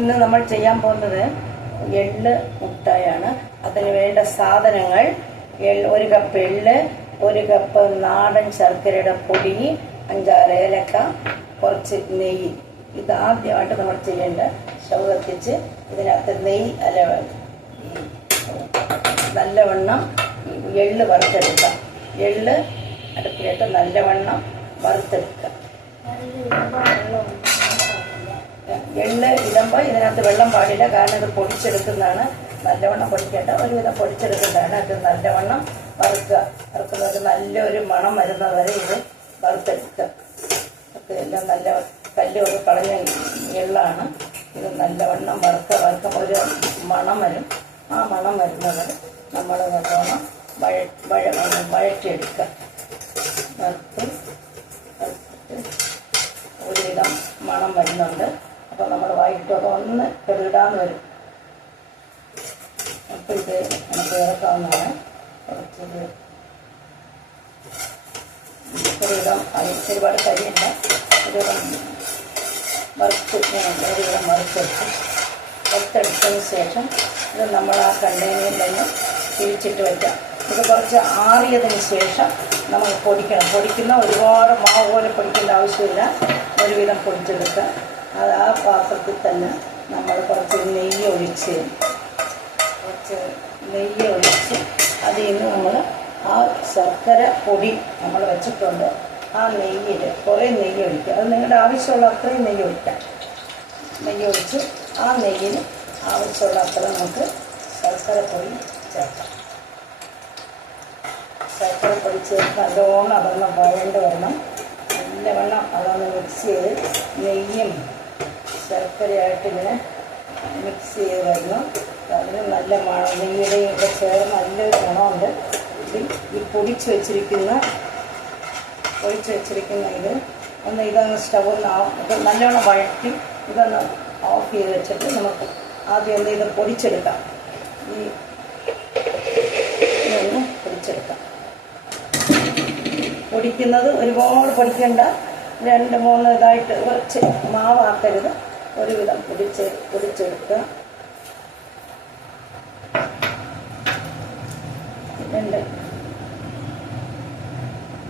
ഇന്ന് നമ്മൾ ചെയ്യാൻ പോകുന്നത് എള്ള് മുട്ടായാണ്. അതിന് വേണ്ട സാധനങ്ങൾ: ഒരു കപ്പ് എള്ള്, ഒരു കപ്പ് നാടൻ ശർക്കരയുടെ പൊടി, 5-6 ഏലക്ക, കുറച്ച് നെയ്യ്. ഇതാദ്യമായിട്ട് നമ്മൾ ചെയ്യേണ്ട. സ്റ്റൗ കത്തിച്ച് ഇതിനകത്ത് നെയ്യ് നല്ലവണ്ണം എള്ള് വറുത്തെടുക്കാം. എള്ള് അടുപ്പിലിട്ട് നല്ലവണ്ണം വറുത്തെടുക്കുക. എള്ള് ഇടുമ്പോൾ ഇതിനകത്ത് വെള്ളം പാടില്ല, കാരണം ഇത് പൊടിച്ചെടുക്കുന്നതാണ്. നല്ലവണ്ണം പൊടിക്കേണ്ട, ഒരുവിധം പൊടിച്ചെടുക്കുന്നതാണ്. അത് നല്ലവണ്ണം വറുക്കുന്നത് നല്ലൊരു മണം വരുന്നത് വരെ ഇത് വറുത്തെടുക്കുക. എല്ലാം നല്ല കല്ലൊക്കെ കളഞ്ഞ എള്ളാണ്. ഇത് നല്ലവണ്ണം വറുക്കുമ്പോൾ ഒരു മണം വരും. ആ മണം വരുന്നത് നമ്മൾ നല്ലോണം വഴറ്റിയെടുക്കുക. വറുത്ത് ഒരുവിധം മണം വരുന്നുണ്ട്. അപ്പോൾ നമ്മൾ വായിട്ടൊക്കെ ഒന്ന് കെടുകിടാന്ന് വരും. അപ്പോൾ ഇത് നമുക്ക് ഇറക്കാവുന്നതാണ്. കുറച്ച് ഒരുവിധം ഒരുപാട് കരിയല്ല, ഒരുവിധം വറുത്തെടുത്തതിന് ശേഷം ഇത് നമ്മൾ ആ കണ്ടെയ്നറിൽ തന്നെ തിരിച്ചിട്ട് വയ്ക്കാം. ഇത് കുറച്ച് ആറിയതിന് ശേഷം നമുക്ക് പൊടിക്കുന്ന ഒരുപാട് മാവ് പോലെ പൊടിക്കേണ്ട ആവശ്യമില്ല. ഒരുവിധം പൊടിച്ചെടുക്കുക. അത് ആ പാത്രത്തിൽ തന്നെ നമ്മൾ കുറച്ച് നെയ്യ് ഒഴിച്ച് അതിൽ നിന്ന് നമ്മൾ ആ ശർക്കര പൊടി നമ്മൾ വെച്ചിട്ടുണ്ട്. ആ നെയ്യിൽ കുറേ നെയ്യ് ഒഴിക്കുക. അത് നിങ്ങളുടെ ആവശ്യമുള്ള അത്രയും നെയ്യ് ഒഴിക്കാം. നെയ്യ് ഒഴിച്ച് ആ നെയ്യിൽ ആവശ്യമുള്ള അത്ര നമുക്ക് ശർക്കരപ്പൊടി ചേർക്കാം. ശർക്കരപ്പൊടി ചേർത്ത് നല്ലോണം അതൊന്ന് വഴണ്ട് വരണം. നല്ലവണ്ണം അതൊന്ന് മിക്സ് ചെയ്ത് നെയ്യും ശർക്കരയായിട്ട് ഇങ്ങനെ മിക്സ് ചെയ്ത് വരുന്നു. അതിന് നല്ല മണം, നെയ്യുടെയും ഒക്കെ ചേർന്ന് നല്ലൊരു മണമുണ്ട്. ഈ പൊടിച്ച് വെച്ചിരിക്കുന്ന ഇത് ഇതൊന്ന് സ്റ്റൗന്ന് നല്ലോണം വഴറ്റി ഇതൊന്ന് ഓഫ് ചെയ്ത് വെച്ചിട്ട് നമുക്ക് ആദ്യം ഇത് പൊടിച്ചെടുക്കാം. ഇതൊന്ന് പൊടിച്ചെടുക്കാം. പൊടിക്കുന്നത് ഒരുപാട് പൊടിക്കേണ്ട, 2-3 ഇതായിട്ട് കുറച്ച് മാവാക്കരുത്. ഒരുവിധം പൊടിച്ചെടുക്കുക.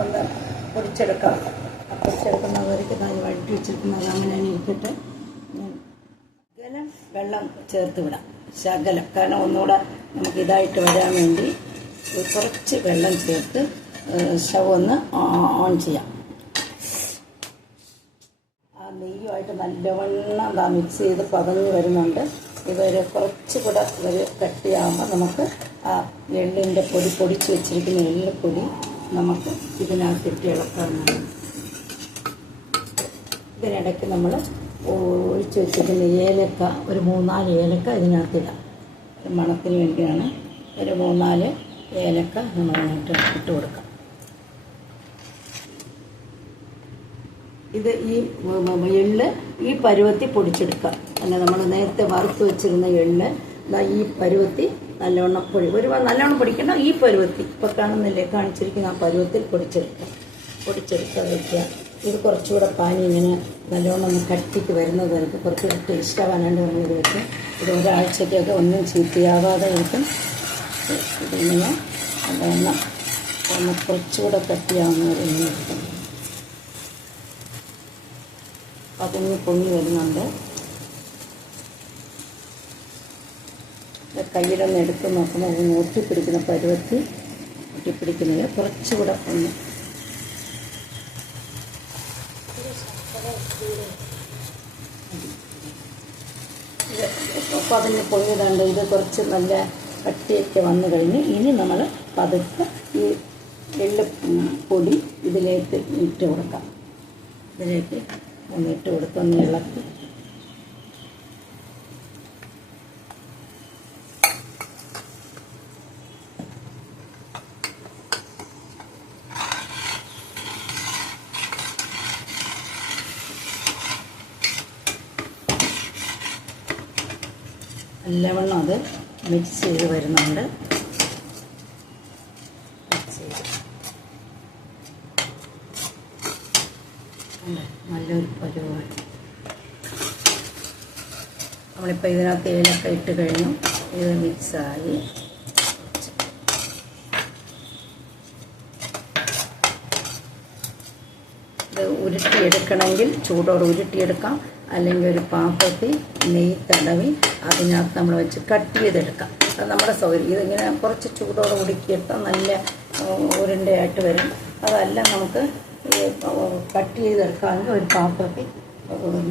ഒന്ന് പൊടിച്ചെടുക്കാം. പൊടിച്ചെടുക്കുന്നവർക്ക് വഴറ്റി വെച്ചിരിക്കുന്നത് അങ്ങനെ ഇട്ടിട്ട് ശകലം വെള്ളം ചേർത്ത് വിടാം. ശകലം, കാരണം ഒന്നുകൂടെ നമുക്ക് ഇതായിട്ട് വരാൻ വേണ്ടി കുറച്ച് വെള്ളം ചേർത്ത് സ്റ്റൗ ഒന്ന് ഓൺ ചെയ്യാം. ആ നെയ്യുമായിട്ട് നല്ലവണ്ണം മിക്സ് ചെയ്ത് പതഞ്ഞ് വരുന്നുണ്ട്. ഇവർ കുറച്ചുകൂടെ ഒരു കട്ടിയാകുമ്പോൾ നമുക്ക് ആ എള്ളിൻ്റെ പൊടിച്ച് വെച്ചിരിക്കുന്ന എള്ളുപൊടി നമുക്ക് ഇതിനകത്തിട്ട് ഇളക്കാവുന്നതാണ്. ഇതിനിടയ്ക്ക് നമ്മൾ ഒഴിച്ച് വെച്ചിരിക്കുന്ന ഏലക്ക, ഒരു 3-4 ഏലക്ക ഇതിനകത്തിടാം. മണത്തിന് വേണ്ടിയാണ്. ഒരു 3-4 ഏലക്ക നമ്മളിട്ട് ഇട്ട് കൊടുക്കാം. ഇത് ഈ എള്ള് ഈ പരുവത്തി പൊടിച്ചെടുക്കുക. അല്ല, നമ്മൾ നേരത്തെ വറുത്ത് വെച്ചിരുന്ന എള്ള് ഈ പരുവത്തി നല്ലവണ്ണം നല്ലവണ്ണം പൊടിക്കണം. ഈ പരുവത്തി ഇപ്പോൾ കാണുന്നില്ലേ, കാണിച്ചിരിക്കുന്ന ആ പരുവത്തിൽ പൊടിച്ചെടുക്കുക വയ്ക്കുക. ഇത് കുറച്ചുകൂടെ പാനി ഇങ്ങനെ നല്ലോണം ഒന്ന് കട്ടിക്ക് വരുന്നത് എനിക്ക് കുറച്ചുകൂടെ ടേസ്റ്റ് ആവാനാണ്ട് നമ്മൾ ഇത് വെക്കും. ഇത് ഒരാഴ്ചക്കൊക്കെ ഒന്നും ചീത്തയാവാതെ വെക്കും. ഇതിങ്ങനെ നല്ലോണം ഒന്ന് കുറച്ചുകൂടെ കട്ടിയാവുന്നത് ഇങ്ങനെ വെക്കും. അതിന് പൊങ്ങി വരുന്നുണ്ട്. കയ്യിലൊന്ന് എടുത്ത് നോക്കുമ്പോൾ അതിന് ഒട്ടിപ്പിടിക്കുന്ന പരുവത്തി ഒട്ടിപ്പിടിക്കുന്നത് കുറച്ചുകൂടെ ഒന്ന് അപ്പോൾ അതിന് പൊങ്ങിയതുണ്ട്. ഇത് കുറച്ച് നല്ല കട്ടിയൊക്കെ വന്നു കഴിഞ്ഞ് ഇനി നമ്മൾ പതുക്കെ ഈ എള്ള് പൊടി ഇതിലേക്ക് ഇട്ട് കൊടുക്കാം. ഇതിലേക്ക് ഒന്ന് ഇട്ട് കൊടുത്ത് ഒന്ന് ഇളക്കി നല്ലവണ്ണം അത് മിക്സ് ചെയ്ത് വരുന്നുണ്ട്. നല്ലൊരു പരുവാണ്. നമ്മളിപ്പോൾ ഇതിനകത്ത് ഏലക്ക ഇട്ട് കഴിഞ്ഞു. ഇത് മിക്സായി. ഇത് ഉരുട്ടിയെടുക്കണമെങ്കിൽ ചൂടോടെ ഉരുട്ടിയെടുക്കാം, അല്ലെങ്കിൽ ഒരു പാത്രത്തിൽ നെയ്യ് തടവി അതിനകത്ത് നമ്മൾ വെച്ച് കട്ട് ചെയ്തെടുക്കാം. അത് നമ്മുടെ സൗകര്യം. ഇതിങ്ങനെ കുറച്ച് ചൂടോടെ ഉടുക്കിയെടുത്താൽ നല്ല ഉരുണ്ടയായിട്ട് വരും. അതല്ല നമുക്ക് കട്ട് ചെയ്തെടുക്കാമെങ്കിൽ ഒരു പാത്രത്തിൽ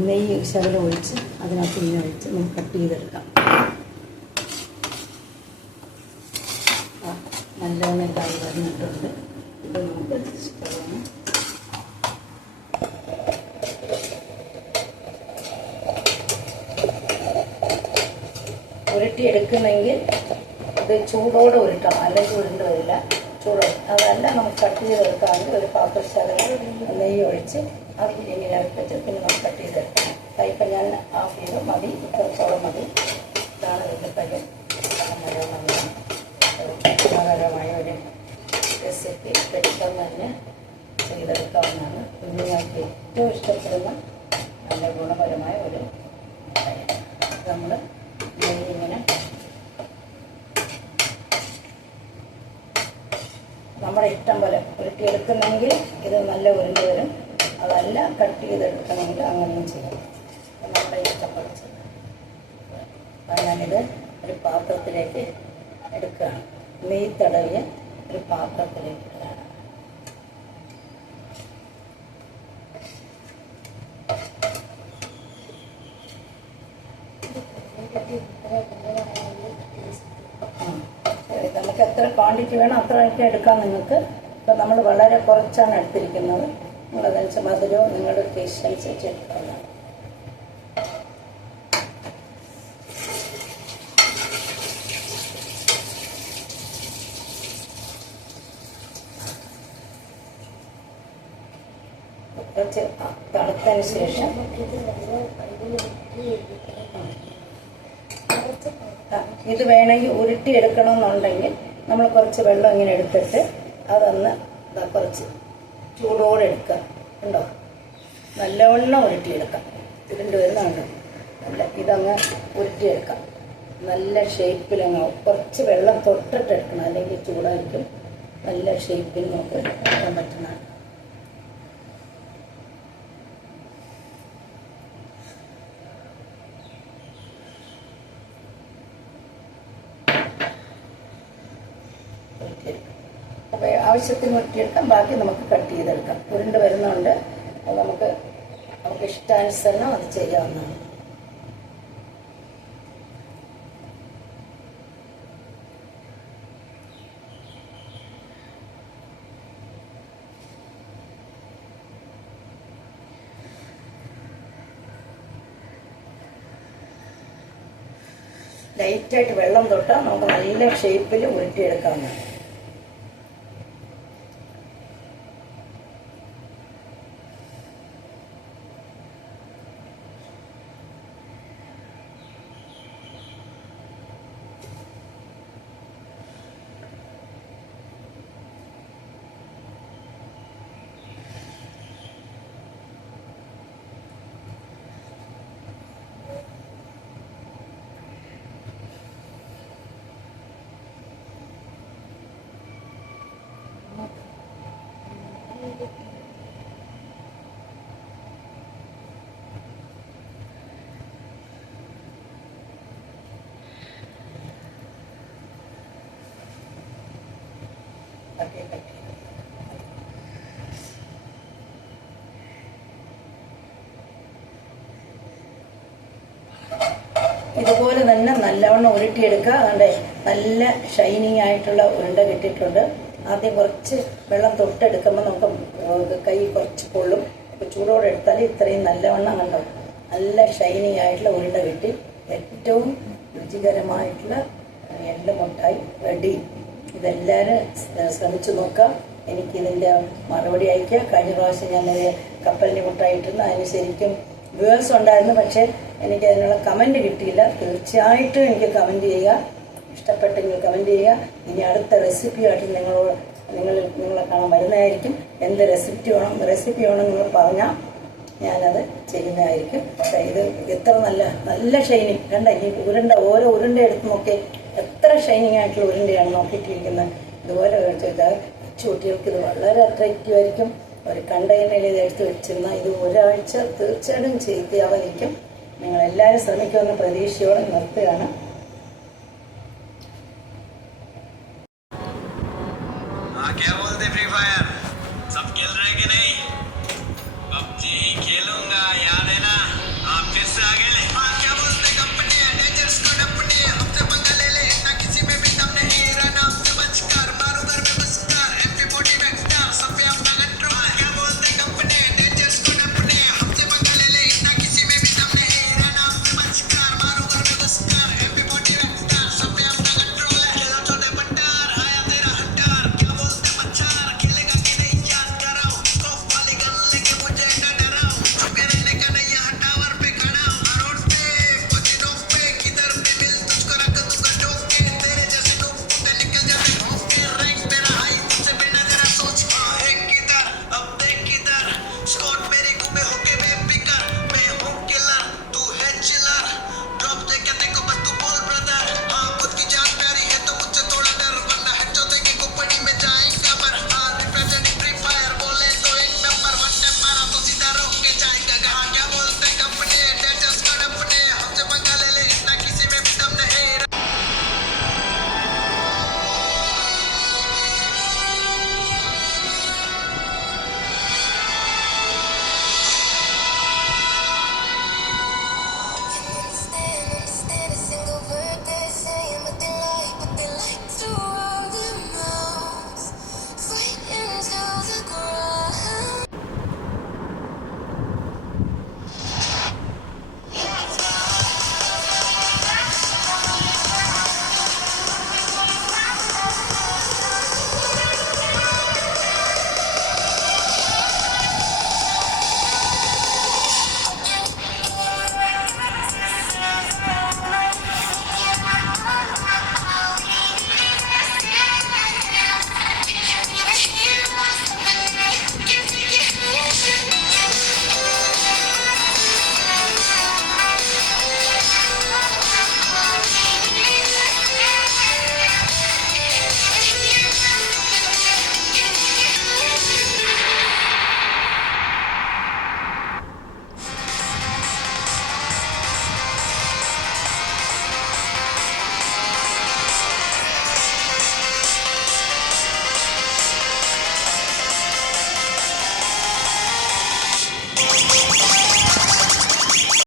നെയ്യ് ശകലം ഒഴിച്ച് അതിനകത്ത് ഇങ്ങനെ ഒഴിച്ച് നമുക്ക് കട്ട് ചെയ്തെടുക്കാം. നല്ലോണം ഇതായി വരുന്നിട്ടുണ്ട്. ഇത് നമുക്ക് ഇഷ്ടമാണ്. ഉരുട്ടിയെടുക്കുന്നെങ്കിൽ ഇത് ചൂടോടെ ഉരുട്ടണം, അല്ലെങ്കിൽ ഉരുണ്ട് വരില്ല. ചൂടോടെ അതല്ല നമുക്ക് കട്ട് ചെയ്തെടുക്കാമെങ്കിൽ ഒരു പാത്രശകലം നെയ്യ് ഒഴിച്ച് അത് ഇങ്ങനെ ഇറക്കി വെച്ച് പിന്നെ നമുക്ക് കട്ട് ചെയ്തെടുക്കണം. ഇപ്പം ഞാൻ ഹാഫ് ചെയ്ത് മതി, ഇത്രത്തോളം മതി. ഇതാണ് ഇതിൻ്റെ കാര്യം. മനോഹരമായ ഒരു റെസിപ്പി പെട്ടെന്ന് തന്നെ ചെയ്തെടുക്കാവുന്നതാണ്. കുഞ്ഞുങ്ങൾക്ക് ഏറ്റവും ഇഷ്ടപ്പെടുന്ന നല്ല ഗുണപരമായ ഒരു കാര്യം. നമ്മൾ ഇങ്ങനെ നമ്മുടെ ഇഷ്ടം പോലെ ഉരുട്ടിയെടുക്കുന്നെങ്കിൽ ഇത് നല്ല ഉരുണ്ട് വരും. അതല്ല കട്ട് ചെയ്തെടുക്കണമെങ്കിൽ അങ്ങനെയും ചെയ്യാം. നമ്മുടെ ഇഷ്ടം പോലെ ചെയ്യാം. ഞാനിത് ഒരു പാത്രത്തിലേക്ക് എടുക്കുകയാണ്. നെയ്യ് തടവിയ ഒരു പാത്രത്തിലേക്ക് ഇടുകയാണ്. നമുക്ക് എത്ര ക്വാണ്ടിറ്റി വേണം അത്രയൊക്കെ എടുക്കാം നിങ്ങൾക്ക്. ഇപ്പം നമ്മൾ വളരെ കുറച്ചാണ് എടുത്തിരിക്കുന്നത്. നിങ്ങളതനുസരിച്ച് മധുരവും നിങ്ങളുടെ ടേസ്റ്റ് അനുസരിച്ച് എടുക്കാവുന്നതാണ്. കുറച്ച് തണുത്തതിന് ശേഷം ഇത് വേണമെങ്കിൽ ഉരുട്ടി എടുക്കണമെന്നുണ്ടെങ്കിൽ നമ്മൾ കുറച്ച് വെള്ളം ഇങ്ങനെ എടുത്തിട്ട് അതൊന്ന് കുറച്ച് ചൂടോടെ എടുക്കുക. ഉണ്ടോ? നല്ലവണ്ണം ഉരുട്ടിയെടുക്കാം. ഇതിൻ്റെ വരുന്നുണ്ട്. നല്ല ഇതങ്ങ് ഉരുട്ടിയെടുക്കാം. നല്ല ഷേപ്പിലങ്ങ് കുറച്ച് വെള്ളം തൊട്ടിട്ട് എടുക്കണം, അല്ലെങ്കിൽ ചൂടായിരിക്കും. നല്ല ഷേപ്പിൽ നമുക്ക് എടുക്കാൻ പറ്റുന്നതാണ്. അപ്പോൾ ആവശ്യത്തിന് ഉരുട്ടിയെടുക്കാം. ബാക്കി നമുക്ക് കട്ട് ചെയ്തെടുക്കാം. ഉരുണ്ട് വരുന്നുണ്ട്. അത് നമുക്ക് ഇഷ്ടാനുസരണം അത് ചെയ്യാവുന്നതാണ്. ലൈറ്റായിട്ട് വെള്ളം തൊട്ടാൽ നമുക്ക് നല്ല ഷേപ്പിൽ ഉരുട്ടിയെടുക്കാവുന്നതാണ്. ഇതുപോലെ തന്നെ നല്ലവണ്ണം ഉരുട്ടിയെടുക്കുക. അതുകൊണ്ട് നല്ല ഷൈനിങ് ആയിട്ടുള്ള ഉരുണ്ട കിട്ടിയിട്ടുണ്ട്. ആദ്യം കുറച്ച് വെള്ളം തൊട്ടെടുക്കുമ്പോൾ നമുക്ക് കൈ കുറച്ച് പൊള്ളും. ഇപ്പോൾ ചൂടോടെ എടുത്താൽ ഇത്രയും നല്ലവണ്ണം കണ്ടോ നല്ല ഷൈനിങ് ആയിട്ടുള്ള ഉരുണ്ട കിട്ടി. ഏറ്റവും രുചികരമായിട്ടുള്ള എള്ള് മുട്ടായി റെഡി. ഇതെല്ലാവരും ശ്രമിച്ചു നോക്കാം. എനിക്കിതിൻ്റെ മറുപടി അയക്കുക. കഴിഞ്ഞ പ്രാവശ്യം ഞാനൊരു കപ്പലിൻ്റെ മുട്ടായി ഇട്ടിരുന്നു. അതിന് ശരിക്കും വ്യൂവേഴ്സ് ഉണ്ടായിരുന്നു, പക്ഷേ എനിക്ക് അതിനുള്ള കമൻറ്റ് കിട്ടിയില്ല. തീർച്ചയായിട്ടും എനിക്ക് കമൻറ്റ് ചെയ്യുക. ഇഷ്ടപ്പെട്ടെങ്കിൽ കമൻറ്റ് ചെയ്യുക. ഇനി അടുത്ത റെസിപ്പിയായിട്ട് നിങ്ങളെ കാണാൻ വരുന്നതായിരിക്കും. എന്ത് റെസിപ്പി വേണം നിങ്ങൾ പറഞ്ഞാൽ ഞാനത് ചെയ്യുന്നതായിരിക്കും. ഇത് എത്ര നല്ല ഷൈനിങ് കണ്ട, ഈ ഉരുണ്ട ഓരോ ഉരുണ്ട എടുത്ത് നോക്കി എത്ര ഷൈനിങ് ആയിട്ടുള്ള ഉരുണ്ടയാണ് നോക്കിയിട്ടിരിക്കുന്നത്. ഇതുപോലെ ചെയ്താൽ കുട്ടികൾക്ക് ഇത് വളരെ അട്രാക്റ്റീവ് ആയിരിക്കും. ഒരു കണ്ടെയ്നറിൽ ഇത് എടുത്ത് വെച്ചിരുന്നാൽ ഇത് ഒരാഴ്ച തീർച്ചയായിട്ടും ചെയ്യാതിരിക്കും. നിങ്ങളെല്ലാവരും ശ്രമിക്കുമെന്ന് പ്രതീക്ഷയോടെ നിർത്തുകയാണ്.